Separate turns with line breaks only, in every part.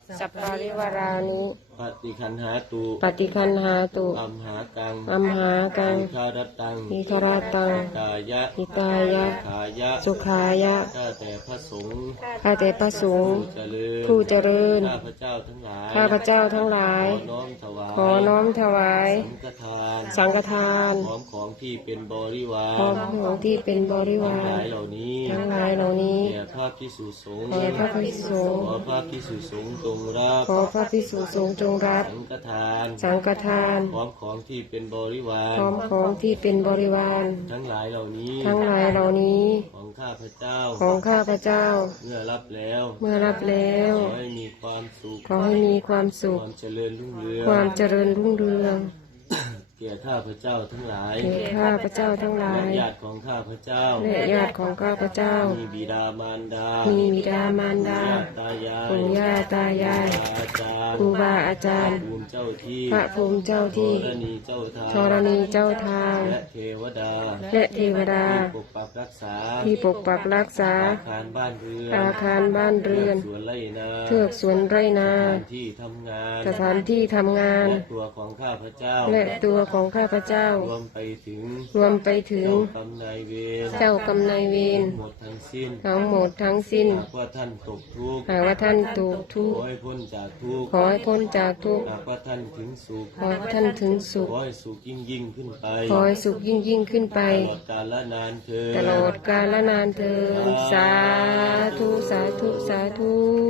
สัพปาริวารานิ
ปฏิคันหาตุ
ปฏิคันหาตุ
อัมหากัง
อัมหากัง
อิคารตัง
อิคารตัง
กายะ
อิกายะ
ขายะ
สุขายะ
ข้าแต่พระสงฆ์
ข้าแต่พระสงฆ์
ผู้เจริญ
ผู้เจริญ
ข้าพเจ้าทั้งหลาย
ข้าพเจ้าทั้งหลายขอน้อมถวาย
สังฆทาน
สังฆทาน
พร้อมของที่เป็นบริวา
พร้อม
ร
ของที่เป็นบริวา
ทั้งหลา
ร
ยเหล่านี้
ทั้งหลายเหล่านี้
แด่พระภิกษุสงฆ์
ขอพระภิกษุสงฆ์
ขอพระภิกษุสงฆ์จงรับ
ขอพระภิกษุสงฆ์จงรับ
สังฆทาน
สังฆทาน
พร้อมของที่เป็นบริวาร
พร้อมของที่เป็นบริวาร
ทั้งหลายเหล่านี้
ทั้งหลายเหล่านี้
ของข้าพเจ้า
ของข้าพเจ้า
เมื่อรับแล้ว
เมื่อรับแล้ว
ขอให้มีความสุข
ขอให้มีความสุข
ความเจริญรุ่งเรือง
ความเจริญรุ่งเรือง
แก่ข้าพเจ้าทั้งหลาย
แก่ข้าพเจ้าทั้งหลา
และ
ย
ญาติของข้าพเจ้า
และญาติของข้าพเจ้า
มีบิดามารดา
มีบิดามารดา
ตายาย
ปู่ย่าตายาย
อาจารย์
ครูบาอาจารย์
ภูมิเจ้าที่
พระภูมิเจ้าที่
ธรณีเจ้าทาง
ธรณีเจ้าทาง
และเทวดา
และเทวดา
ปกปักรักษา
ที่ปกปักรักษา
อาคารบ้านเรือน
อาคารบ้านเรือน
สวนไร่นา
เทือกสวนไร่นา
สถานที่ทำงาน
สถานที่ทำงาน
และตัวของข้าพเจ้า
และตัวของข้าพเจ้า
รวมไปถึง
รวมไปถึง
เจ้ากรรมนายเวร
เจ้ากรรมนายเวร
หมดทั้งสิ้น
ทั้งหมดทั้งสิ้น
หากว่าท่านตกทุกข์
หากว่าท่านถูกทุ
ข
ก
อ
ข์
ให้พ้นจากทุกข์
ขอให้พ้นจากทุกข์
หากว่าท่านถึงสุข
ขอให้ท่านถึงสุข
ขอให้สุขยิ่งขึ้นไป
ขอให้สุขยิ่งขึ้นไป
ตลอดกาลละนานเธอญ
ตลอดกาลและนานเทินสาธุสาธุสาธุ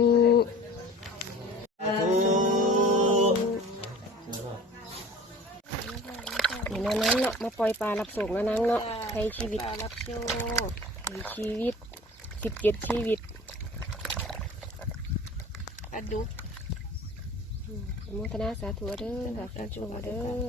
นี่นะนังเนาะมาปล่อยปลารับส่งนะนังเนาะไทยชีวิตรับโชคไทยชีวิต17 ชีวิต
ปลาดุก
อนุโมทนาสาธุเด้อค่ะสาธุเด้อ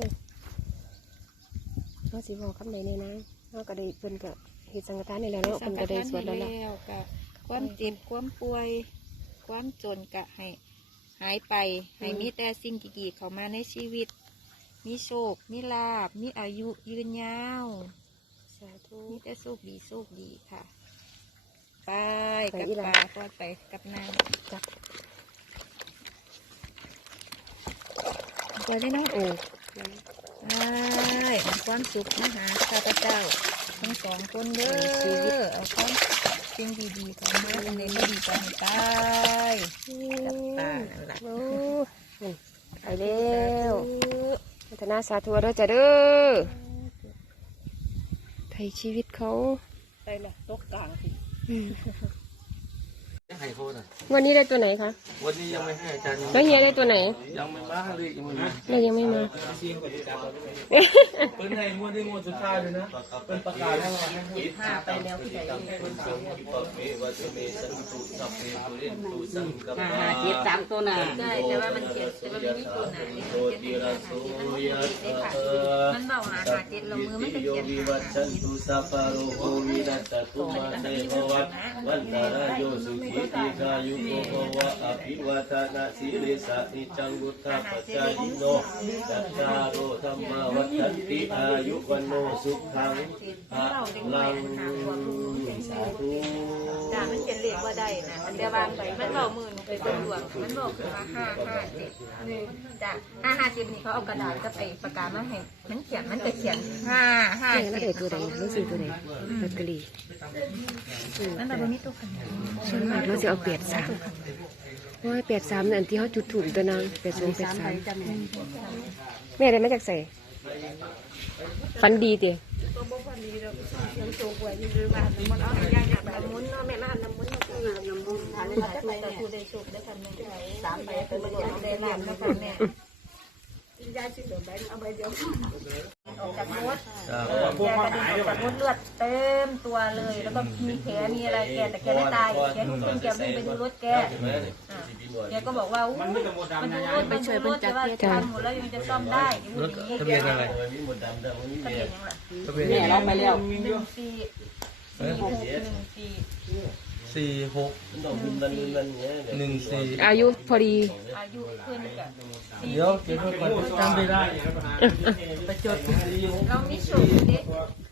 เขาสิบอกคำใดเนี่ยนะเขาก็ได้เพิ่นก็เฮ็ดสังฆทานนี่แหล้วเนาะเพิ่นก็ได้สวดแล้วล่ะ
ก็ความเจ็บความป่วย ความจนกะให้หายไปให้มีแต่สิ่งดีๆเข้ามาในชีวิต มีโชคมีลาภมีอายุยืนยาว
สาธุ
มีแต่โชคดีค่ะ ไปกับปลาปลอดไปกับนางจับไปได้น้องโอ๋ไปความสุขมาหาข้าพเจ้าทั้งสองคนเด้อเอาความสิ่งดีๆเข้ามาอันนี้ไม่ดีก็ให้ตายกับปลานั่นแหละ
โอ้ไปแล้วพัฒนาสาธุเด้อจ้ะเด้อไทยชีวิตเขา
ไปละตกกลางสิ
ให้เขาน่ะ
วันนี้ได้ตัวไหนคะ
วันนี้ยังไม่ให้อาจารย์
แล้วเฮียได้ตัวไหน
ยังไม่มาเลยยังไม่มา
เรายังไม่มา
เปิ้ลให้งวดที่งวดสุดท้ายเลยนะเปิ้ลประกาศให้ว่าให้พูด
ไปแล้วพี่ใหญ่
7 3ตัวน่ะ
ได้แต่ว่ามันเขียนแต่ว่าไม่มีตัวไหนเขียนให้หาเจ็ดมันไม่ได้ค่ะมันเบาหาเจ็ดเรามือมันจะเขียนหาเจ็ด
ตุสัพพะโรโควินัสตุมาเตภวัตวันตารโยสุขีติกายุโกภวะอภิวาทนาสีริสานิจังบุตตาปัจจายิโนจัตตารโอธรรมาวัฏันติอายุวันโนสุขังภะลังสาธุ
จ้ามันเขียนเลขว่าได้นะเดี๋ยววางไปมันเบามือไปสะดวกมันบอกว่า557จ้า557นี่เขาเอากระดาษกับไอ้ปากกามาให้มันเขียนมันจะเขียน
เฮียแล้วได้ตัวไหนรู้สึกตัวไหนลอตเตอรี่
นั่นแต่ว่ามีตัวขนาด
ส่วนมากเราจะเอา83ว่า83นั่นที่เขาจุดถูกตัวนาง8083แม่ได้มาจากใส่ฝันดีเตี๋ย
ตัวบ่พอดีเรายังโตกว่าอยู่หรือว่ามันเอายาจากน้ำมุนเนาะแม่มาน้ำมุนมาคือน้ำมุนทานได้หลายตัวได้สุกได้ทันแม่3ใบเป็นประโยชน์ได้น้ำนะคะแม่ยาชื่อเดี๋ยวใบเอาใบเดียวออกจากมดแกกระดิ่งออกจากมดเลือดเต็มตัวเลยแล้วก็มีแผลมีอะไรแกแต่แกไม่ตายแกขึ้นแกวิ่งไปดูรถแกแกก็บอกว่ามันดูรถไปช่วยรถแต่ว่าทำหมดแล้วยังจะซ่อมได้ยังพูดอย่างนี้
ทะเบียนอะไร
ทะเบียนยังไง
ทะเบียน
แม่เราไปแล้ว
14
อายุพอดี
อายุขึ้นกับ
เดี๋ยวเก็บไว้ก่อนจำไม่ได้
เรามีสูตรเด็ก